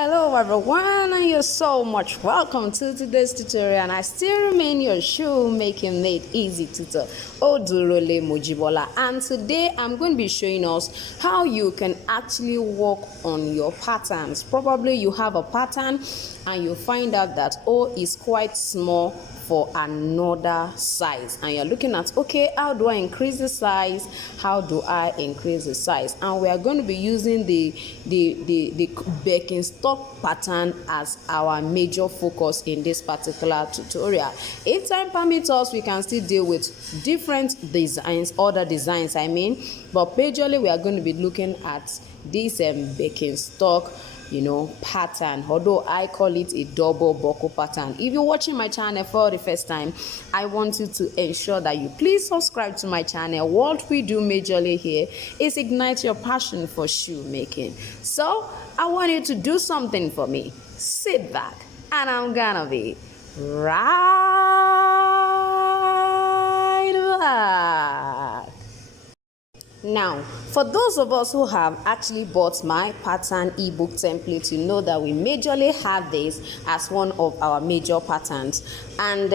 Hello everyone, and you're so much welcome to today's tutorial, and I still remain your shoemaking made easy tutor Odurole Mojibola, and today I'm going to be showing us how you can actually work on your patterns. Probably you have a pattern and you find out that is quite small for another size, and you're looking at, okay, how do I increase the size, and we are going to be using the Birkenstock pattern as our major focus in this particular tutorial. If time permits us, we can still deal with different designs, other designs but majorly we are going to be looking at this Birkenstock pattern, although I call it a double buckle pattern. If you're watching my channel for the first time, I want you to ensure that you please subscribe to my channel. What we do majorly here is ignite your passion for shoemaking. So I want you to do something for me. Sit back and I'm gonna be right back. Now, for those of us who have actually bought my pattern ebook template, you know that we majorly have this as one of our major patterns. And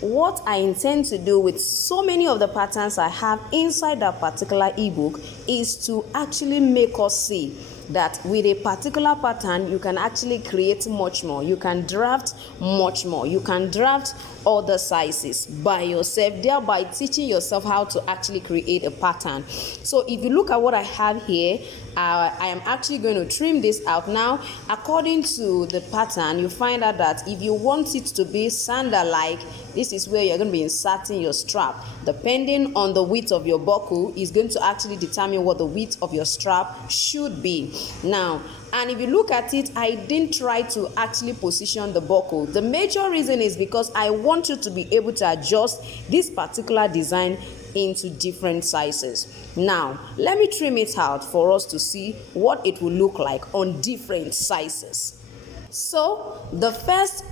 what I intend to do with so many of the patterns I have inside that particular ebook is to actually make us see that with a particular pattern you can actually create much more, you can draft much more, you can draft other sizes by yourself, thereby teaching yourself how to actually create a pattern. So if you look at what I have here, I am actually going to trim this out. Now, according to the pattern, you find out that if you want it to be sandal like, this is where you're going to be inserting your strap. Depending on the width of your buckle is going to actually determine what the width of your strap should be. Now, and if you look at it, I didn't try to actually position the buckle. The major reason is because I want you to be able to adjust this particular design into different sizes. Now, let me trim it out for us to see what it will look like on different sizes. So, the first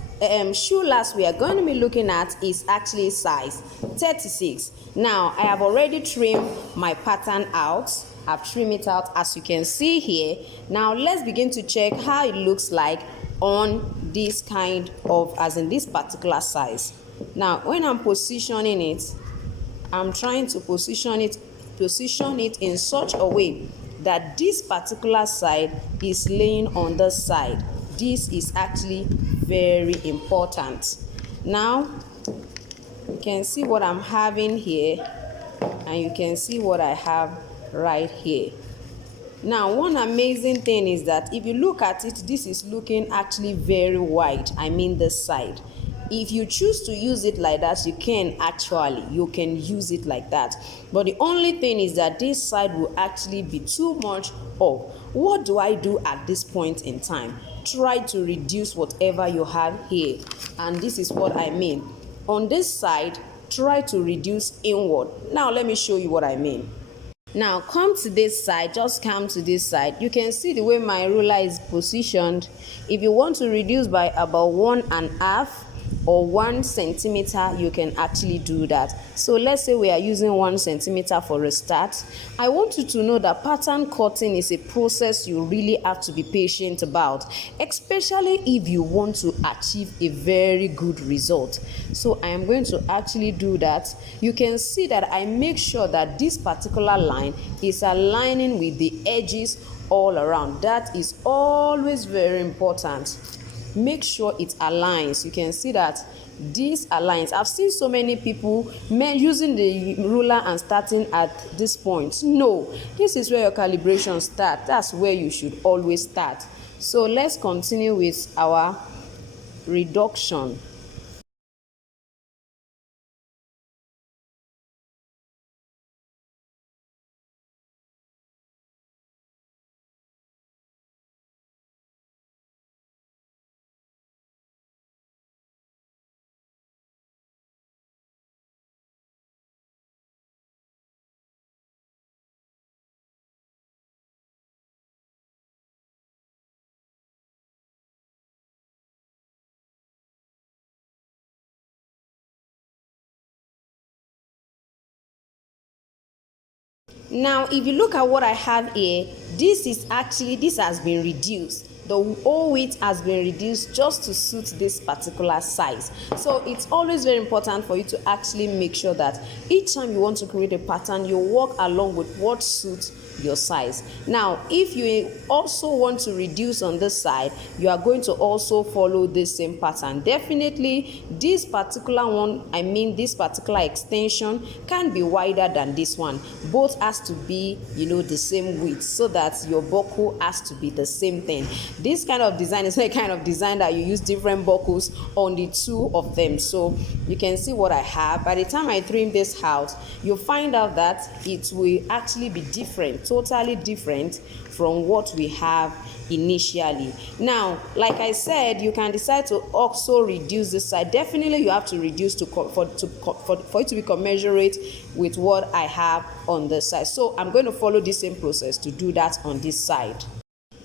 shoe last we are going to be looking at is actually size 36. Now, I have already trimmed my pattern out. I've trimmed it out as you can see here. Now let's begin to check how it looks like on this kind of, as in this particular size. Now when I'm positioning it, I'm trying to position it in such a way that this particular side is laying on the side. This is actually very important. Now you can see what I'm having here, and you can see what I have right here. Now, one amazing thing is that if you look at it, this is looking actually very wide. I mean this side. If you choose to use it like that, you can use it like that. But the only thing is that this side will actually be too much off. What do I do at this point in time? Try to reduce whatever you have here. And this is what I mean. On this side, try to reduce inward. Now, let me show you what I mean. Now come to this side, just come to this side. You can see the way my ruler is positioned. If you want to reduce by about 1.5 or 1 centimeter, you can actually do that. So let's say we are using 1 centimeter for a start. I want you to know that pattern cutting is a process you really have to be patient about, especially if you want to achieve a very good result. So I am going to actually do that. You can see that I make sure that this particular line is aligning with the edges all around. That is always very important. Make sure it aligns. You can see that this aligns. I've seen so many people using the ruler and starting at this point. No, this is where your calibration starts. That's where you should always start. So let's continue with our reduction. Now, if you look at what I have here, this has been reduced. the whole width has been reduced just to suit this particular size. So it's always very important for you to actually make sure that each time you want to create a pattern, you work along with what suits your size. Now if you also want to reduce on this side, you are going to also follow this same pattern. Definitely this particular one, I mean this particular extension, can be wider than this one. Both has to be, you know, the same width, so that your buckle has to be the same thing. This kind of design is not a kind of design that you use different buckles on the two of them. So you can see what I have. By the time I trim this out, you'll find out that it will actually be different, totally different from what we have initially. Now like I said, you can decide to also reduce this side. Definitely you have to reduce for it to be commensurate with what I have on this side. So I'm going to follow the same process to do that on this side.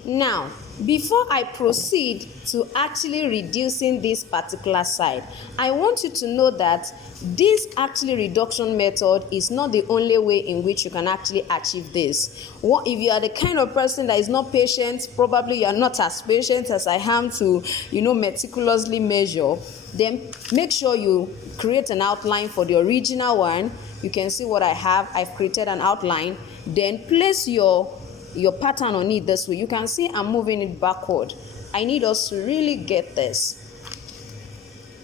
Now before I proceed to actually reducing this particular side, I want you to know that this actually reduction method is not the only way in which you can actually achieve this. If you are the kind of person that is not patient, probably you are not as patient as I am to, you know, meticulously measure, then make sure you create an outline for the original one. You can see what I have. I've created an outline. Then place your pattern on it this way. You can see I'm moving it backward. I need us to really get this.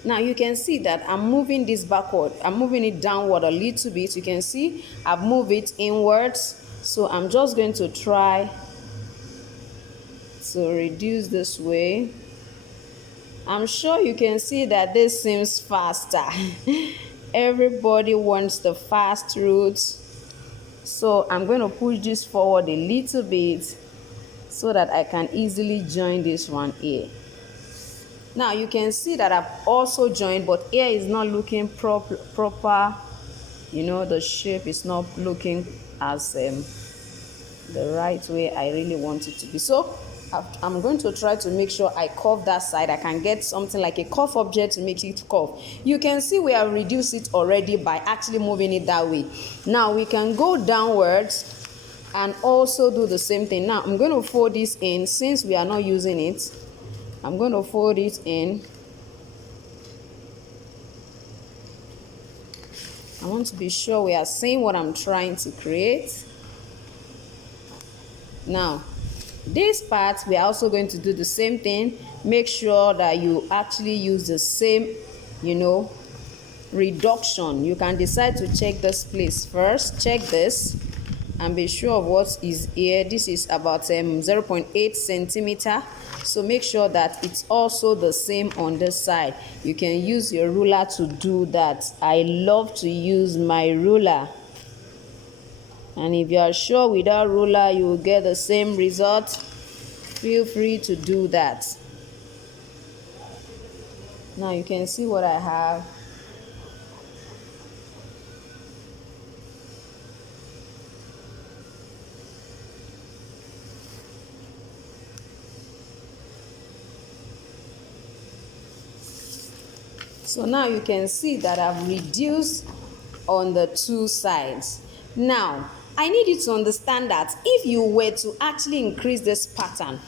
Now you can see that I'm moving this backward. I'm moving it downward a little bit. You can see I've moved it inwards. So I'm just going to try to reduce this way. I'm sure you can see that this seems faster. Everybody wants the fast route. So I'm going to push this forward a little bit so that I can easily join this one here. Now you can see that I've also joined, but here is not looking proper. You know, the shape is not looking as the right way I really want it to be. So I'm going to try to make sure I curve that side. I can get something like a curve object to make it curve. You can see we have reduced it already by actually moving it that way. Now we can go downwards and also do the same thing. Now I'm going to fold this in. Since we are not using it, I'm going to fold it in. I want to be sure we are seeing what I'm trying to create. Now this part, we are also going to do the same thing. Make sure that you actually use the same, you know, reduction. You can decide to check this place first. Check this and be sure of what is here. This is about 0.8 centimeter. So make sure that it's also the same on this side. You can use your ruler to do that. I love to use my ruler. And if you are sure without ruler you will get the same result, feel free to do that. Now you can see what I have. So now you can see that I've reduced on the two sides. Now I need you to understand that if you were to actually increase this pattern,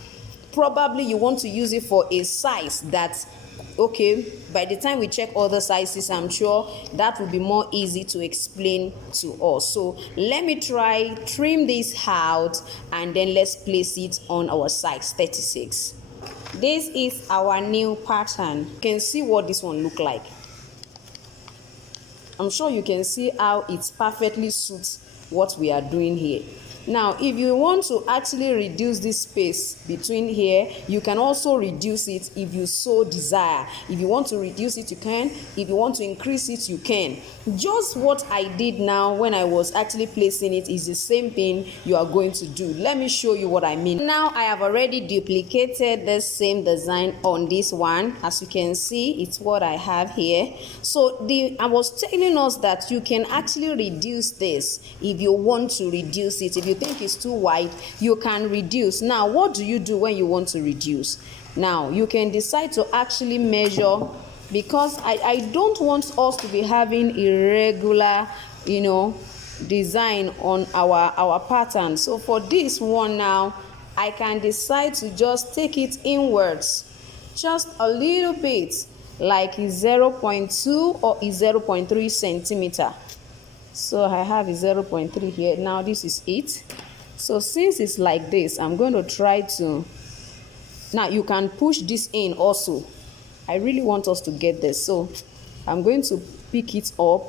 probably you want to use it for a size that, okay, by the time we check other sizes, I'm sure that will be more easy to explain to us. So let me trim this out and then let's place it on our size 36. This is our new pattern. You can see what this one look like. I'm sure you can see how it perfectly suits what we are doing here. Now if you want to actually reduce this space between here, you can also reduce it if you so desire. If you want to reduce it, you can. If you want to increase it, you can. Just what I did now when I was actually placing it is the same thing you are going to do. Let me show you what I mean. Now I have already duplicated the same design on this one. As you can see, it's what I have here. So I was telling us that you can actually reduce this if you want to reduce it. If you think it's too wide, you can reduce. Now what do you do when you want to reduce? Now you can decide to actually measure, because I don't want us to be having irregular, design on our pattern. So for this one now, I can decide to just take it inwards just a little bit, like 0.2 or 0.3 centimeter. So I have a 0.3 here. Now this is it. So since it's like this, I'm going to try to, now you can push this in also. I really want us to get this, so I'm going to pick it up.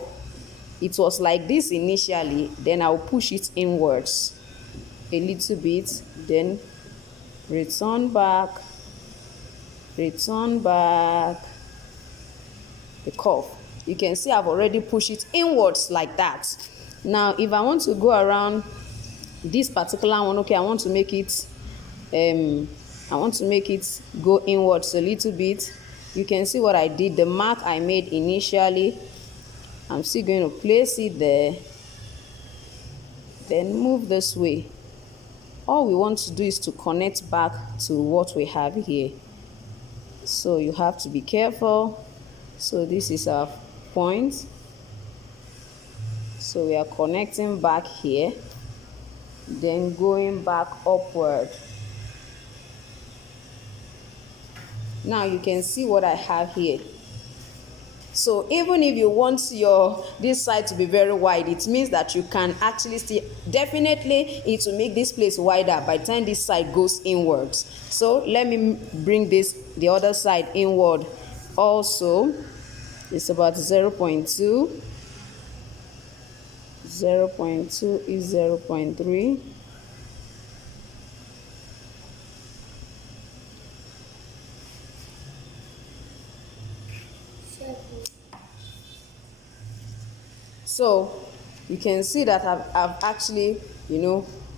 It was like this initially, then I'll push it inwards a little bit, then return back, the curve. You can see I've already pushed it inwards like that. Now if I want to go around this particular one, okay, I want to make it go inwards a little bit. You can see what I did, the mark I made initially. I'm still going to place it there, then move this way. All we want to do is to connect back to what we have here. So you have to be careful. So this is our point. So we are connecting back here, then going back upward. Now you can see what I have here. So even if you want this side to be very wide, it means that you can actually still, definitely it will make this place wider by the time this side goes inwards. So let me bring the other side inward also. It's about 0.2. 0.2 is 0.3. So you can see that I've actually,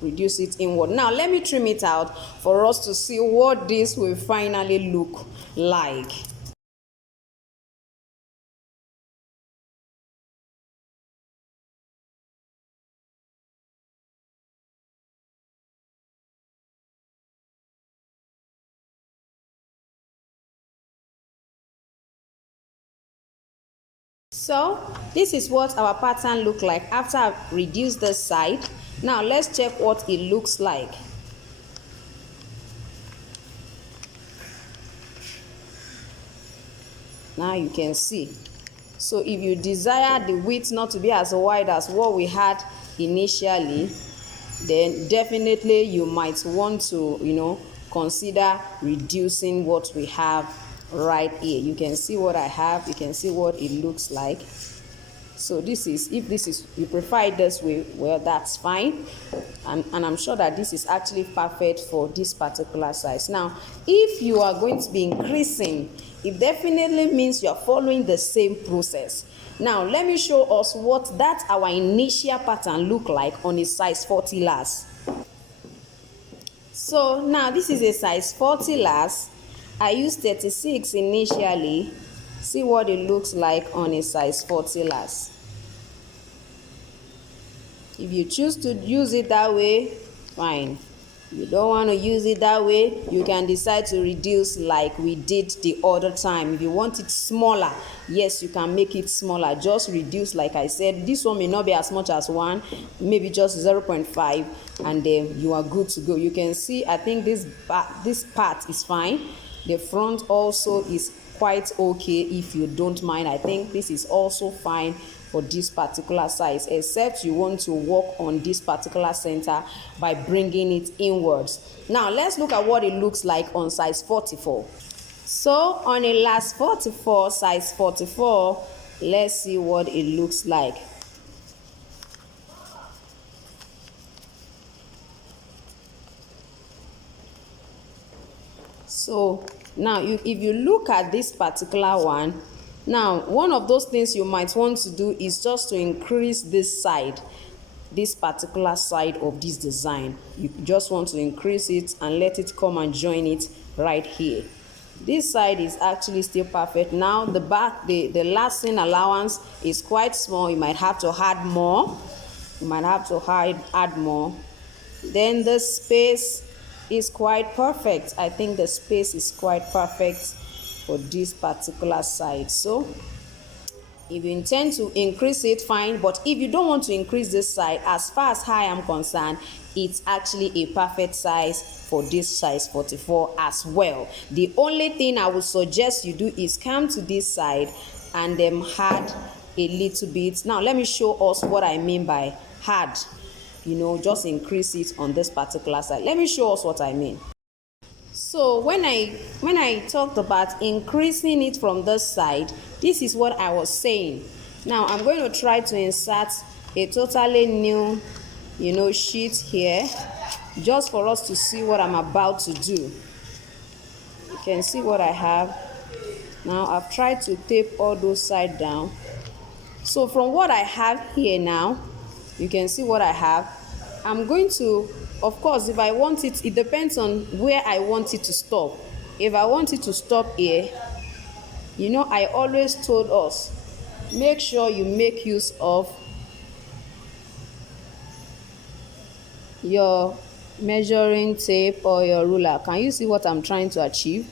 reduced it inward. Now let me trim it out for us to see what this will finally look like. So this is what our pattern look like after I've reduced the side. Now let's check what it looks like. Now you can see. So if you desire the width not to be as wide as what we had initially, then definitely you might want to, consider reducing what we have right here. You can see what I have. You can see what it looks like. So if you prefer it this way, well, that's fine. And I'm sure that this is actually perfect for this particular size. Now, if you are going to be increasing, it definitely means you're following the same process. Now, let me show us what our initial pattern look like on a size 40 last. So now this is a size 40 last. I used 36 initially. See what it looks like on a size 40 last. If you choose to use it that way, fine. If you don't want to use it that way, you can decide to reduce like we did the other time. If you want it smaller, yes, you can make it smaller. Just reduce, like I said. This one may not be as much as 1, maybe just 0.5, and then you are good to go. You can see, I think this part is fine. The front also is quite okay if you don't mind. I think this is also fine for this particular size, except you want to work on this particular center by bringing it inwards. Now let's look at what it looks like on size 44. So on a last 44, size 44, let's see what it looks like. So now if you look at this particular one, now one of those things you might want to do is just to increase this side, this particular side of this design. You just want to increase it and let it come and join it right here. This side is actually still perfect. Now the back, the lasting allowance is quite small. You might have to add more. Add more. Then the space is quite perfect. I think the space is quite perfect for this particular side. So if you intend to increase it, fine. But if you don't want to increase this side, as far as I am concerned, it's actually a perfect size for this size 44 as well. The only thing I would suggest you do is come to this side and then add a little bit. Now let me show us what I mean by hard. You know, just increase it on this particular side. Let me show us what I mean. So when I talked about increasing it from this side, this is what I was saying. Now I'm going to try to insert a totally new, you know, sheet here, just for us to see what I'm about to do. You can see what I have. Now I've tried to tape all those sides down. So from what I have here now, you can see what I have. I'm going to, of course, if I want it, it depends on where I want it to stop. If I want it to stop here, you know, I always told us, make sure you make use of your measuring tape or your ruler. Can you see what I'm trying to achieve?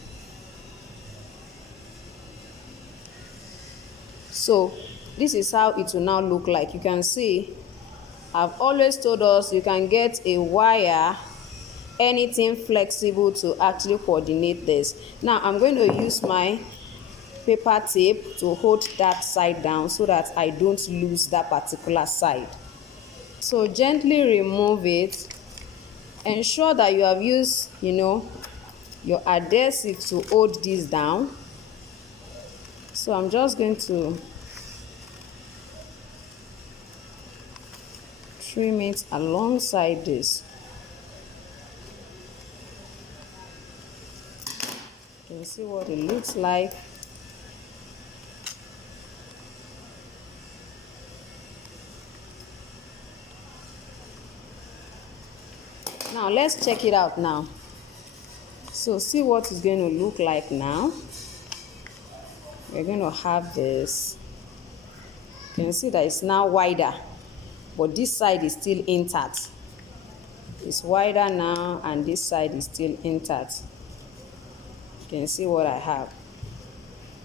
So this is how it will now look like. You can see I've always told us you can get a wire, anything flexible to actually coordinate this. Now I'm going to use my paper tape to hold that side down so that I don't lose that particular side. So gently remove it. Ensure that you have used, you know, your adhesive to hold this down. So I'm just going to trim it alongside this. You can see what it looks like. Now let's check it out now. So see what it's going to look like now. We're going to have this. You can see that it's now wider, but this side is still intact. It's wider now and this side is still intact. You can see what I have,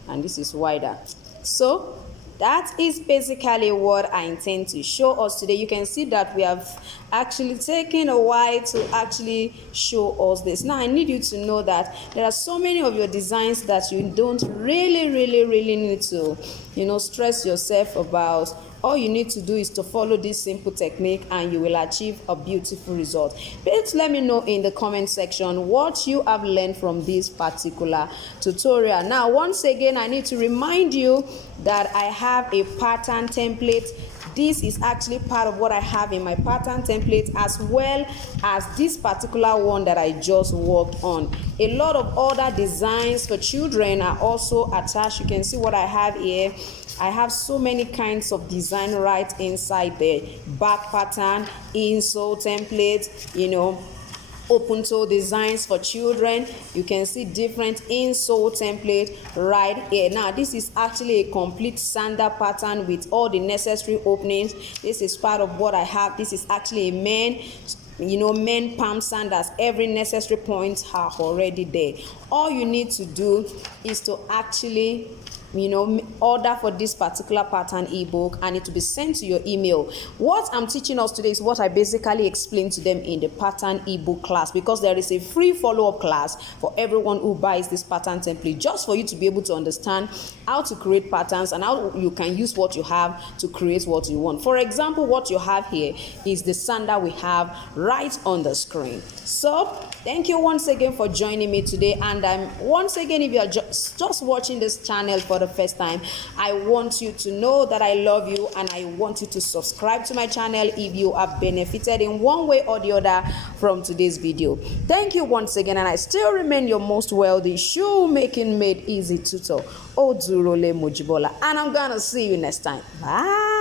and this is wider. So that is basically what I intend to show us today. You can see that we have actually taken a while to actually show us this. Now I need you to know that there are so many of your designs that you don't really need to, you know, stress yourself about. All you need to do is to follow this simple technique and you will achieve a beautiful result. Please let me know in the comment section what you have learned from this particular tutorial. Now, once again, I need to remind you that I have a pattern template. This is actually part of what I have in my pattern template, as well as this particular one that I just worked on. A lot of other designs for children are also attached. You can see what I have here. I have so many kinds of design right inside there. Back pattern, insole template, you know, open toe designs for children. You can see different insole template right here. Now this is actually a complete sandal pattern with all the necessary openings. This is part of what I have. This is actually a men, you know, men palm sandals. Every necessary points are already there. All you need to do is to actually, you know, order for this particular pattern ebook and it will be sent to your email. What I'm teaching us today is what I basically explained to them in the pattern ebook class, because there is a free follow-up class for everyone who buys this pattern template, just for you to be able to understand how to create patterns and how you can use what you have to create what you want. For example, what you have here is the sandal we have right on the screen. So thank you once again for joining me today, and once again, if you are just watching this channel for the first time, I want you to know that I love you and I want you to subscribe to my channel if you have benefited in one way or the other from today's video. Thank you once again, and I still remain your most wealthy shoemaking made easy tutor, Odurole Mojibola, and I'm gonna see you next time. Bye.